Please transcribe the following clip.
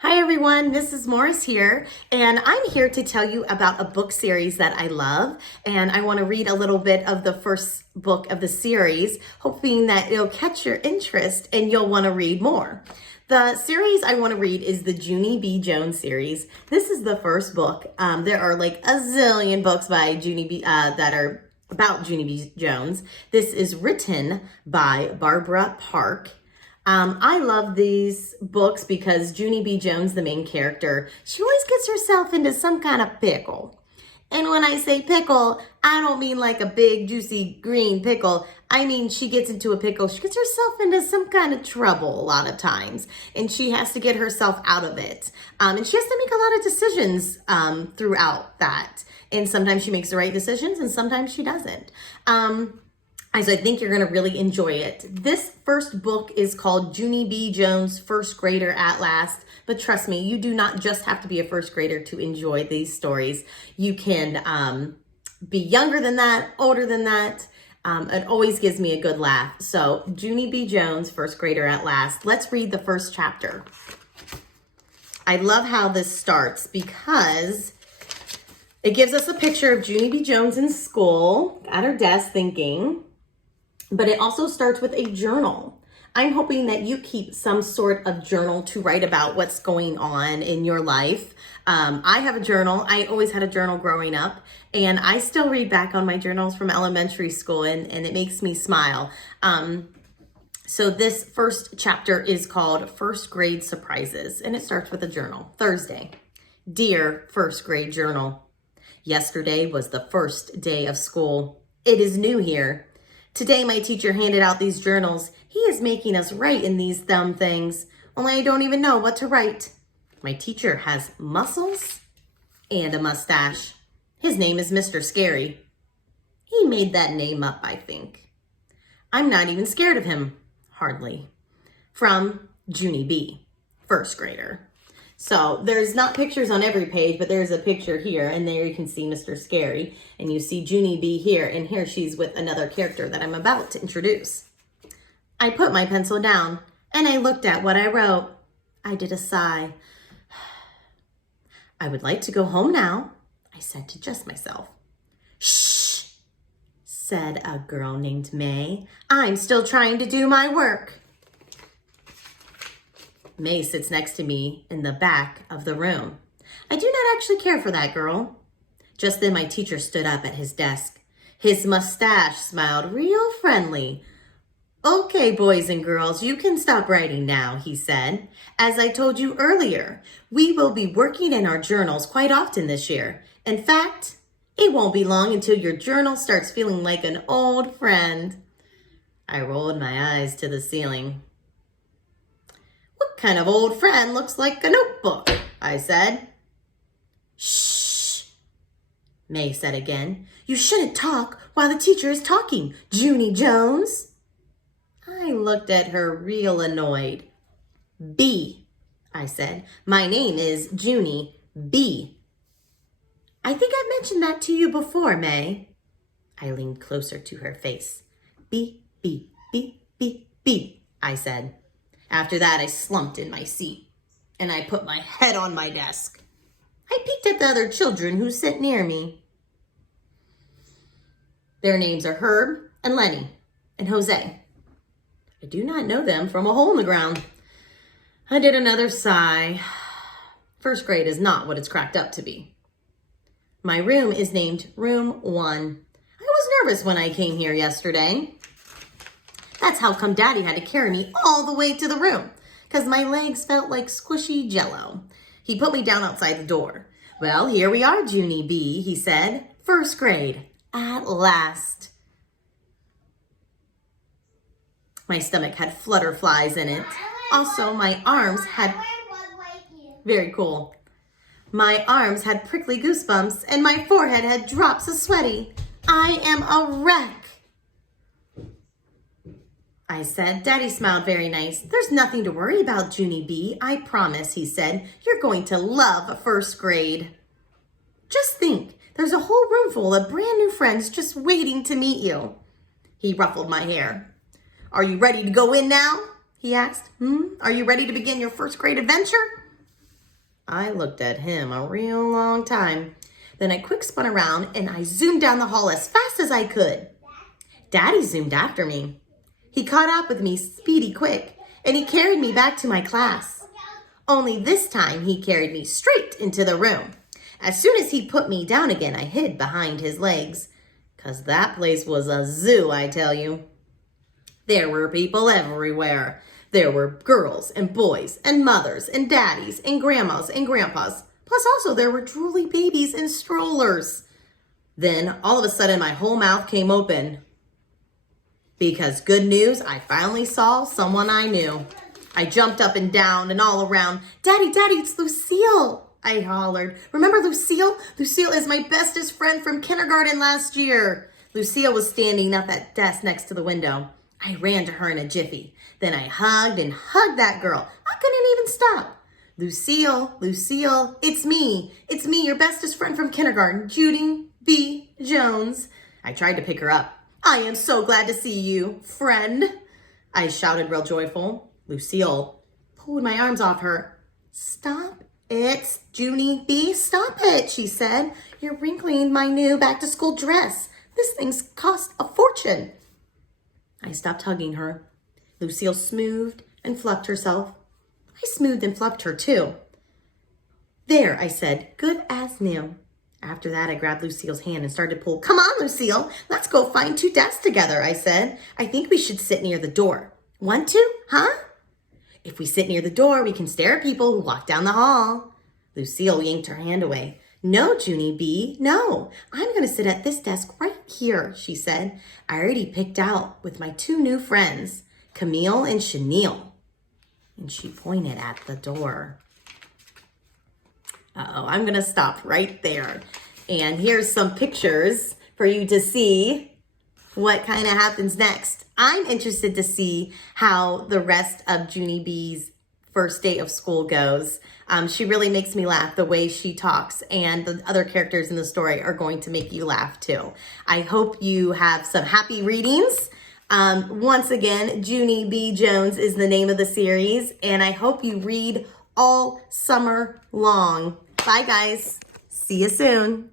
Hi everyone, Mrs. Morris here, and I'm here to tell you about a book series that I love, and I want to read a little bit of the first book of the series, hoping that it'll catch your interest and you'll want to read more. The series I want to read is the Junie B Jones series. This is the first book. There are like a zillion books by Junie B that are about Junie B Jones. This is written by Barbara Park. I love these books because Junie B Jones, the main character, she always gets herself into some kind of pickle. And when I say pickle, I don't mean like a big, juicy green pickle. I mean, she gets into a pickle. She gets herself into some kind of trouble a lot of times. And she has to get herself out of it. And she has to make a lot of decisions throughout that. And sometimes she makes the right decisions and sometimes she doesn't. So I think you're going to really enjoy it. This first book is called Junie B Jones, First Grader at Last. But trust me, you do not just have to be a first grader to enjoy these stories. You can be younger than that, older than that. It always gives me a good laugh. So Junie B Jones, First Grader at Last. Let's read the first chapter. I love how this starts because it gives us a picture of Junie B Jones in school at her desk thinking. But it also starts with a journal. I'm hoping that you keep some sort of journal to write about what's going on in your life. I have a journal. I always had a journal growing up, and I still read back on my journals from elementary school, and it makes me smile. So this first chapter is called First Grade Surprises, and it starts with a journal. Thursday. Dear First Grade Journal, yesterday was the first day of school. It is new here. Today, my teacher handed out these journals. He is making us write in these dumb things, only I don't even know what to write. My teacher has muscles and a mustache. His name is Mr. Scary. He made that name up, I think. I'm not even scared of him. Hardly. From Junie B, first grader. So there's not pictures on every page, but there's a picture here, and there you can see Mr. Scary, and you see Junie B here, and here she's with another character that I'm about to introduce. I put my pencil down, and I looked at what I wrote. I did a sigh. I would like to go home now, I said to just myself. Shh, said a girl named May. I'm still trying to do my work. May sits next to me in the back of the room. I do not actually care for that girl. Just then my teacher stood up at his desk. His mustache smiled real friendly. Okay, boys and girls, you can stop writing now, he said. As I told you earlier, we will be working in our journals quite often this year. In fact, it won't be long until your journal starts feeling like an old friend. I rolled my eyes to the ceiling. What kind of old friend looks like a notebook? I said. Shh, May said again. You shouldn't talk while the teacher is talking, Junie Jones. I looked at her real annoyed. B, I said. My name is Junie B. I think I've mentioned that to you before, May. I leaned closer to her face. B, B, B, B, B, I said. After that, I slumped in my seat, and I put my head on my desk. I peeked at the other children who sit near me. Their names are Herb and Lenny and Jose. I do not know them from a hole in the ground. I did another sigh. First grade is not what it's cracked up to be. My room is named Room 1. I was nervous when I came here yesterday. That's how come Daddy had to carry me all the way to the room, because my legs felt like squishy jello. He put me down outside the door. Well, here we are, Junie B, he said. First grade, at last. My stomach had flutterflies in it. Also, my arms had... Very cool. My arms had prickly goosebumps, and my forehead had drops of sweaty. I am a wreck, I said. Daddy smiled very nice. There's nothing to worry about, Junie B. I promise, he said. You're going to love first grade. Just think, there's a whole room full of brand new friends just waiting to meet you. He ruffled my hair. Are you ready to go in now? He asked. Are you ready to begin your first grade adventure? I looked at him a real long time. Then I quick spun around and I zoomed down the hall as fast as I could. Daddy zoomed after me. He caught up with me speedy quick, and he carried me back to my class. Only this time he carried me straight into the room. As soon as he put me down again, I hid behind his legs. 'Cause that place was a zoo, I tell you. There were people everywhere. There were girls and boys and mothers and daddies and grandmas and grandpas. Plus also there were drooly babies in strollers. Then all of a sudden my whole mouth came open. Because good news, I finally saw someone I knew. I jumped up and down and all around. Daddy, Daddy, it's Lucille, I hollered. Remember Lucille? Lucille is my bestest friend from kindergarten last year. Lucille was standing at that desk next to the window. I ran to her in a jiffy. Then I hugged and hugged that girl. I couldn't even stop. Lucille, Lucille, it's me, your bestest friend from kindergarten, Junie B Jones. I tried to pick her up. I am so glad to see you, friend, I shouted real joyful. Lucille pulled my arms off her. Stop it, Junie B, stop it, she said. You're wrinkling my new back-to-school dress. This thing's cost a fortune. I stopped hugging her. Lucille smoothed and fluffed herself. I smoothed and fluffed her too. There, I said, good as new. After that, I grabbed Lucille's hand and started to pull. Come on, Lucille, let's go find two desks together, I said. I think we should sit near the door. Want to, huh? If we sit near the door, we can stare at people who walk down the hall. Lucille yanked her hand away. No, Junie B, no. I'm going to sit at this desk right here, she said. I already picked out with my two new friends, Camille and Chenille. And she pointed at the door. I'm going to stop right there. And here's some pictures for you to see what kind of happens next. I'm interested to see how the rest of Junie B's first day of school goes. She really makes me laugh the way she talks, and the other characters in the story are going to make you laugh too. I hope you have some happy readings. Once again, Junie B Jones is the name of the series, and I hope you read all summer long. Bye guys. See you soon.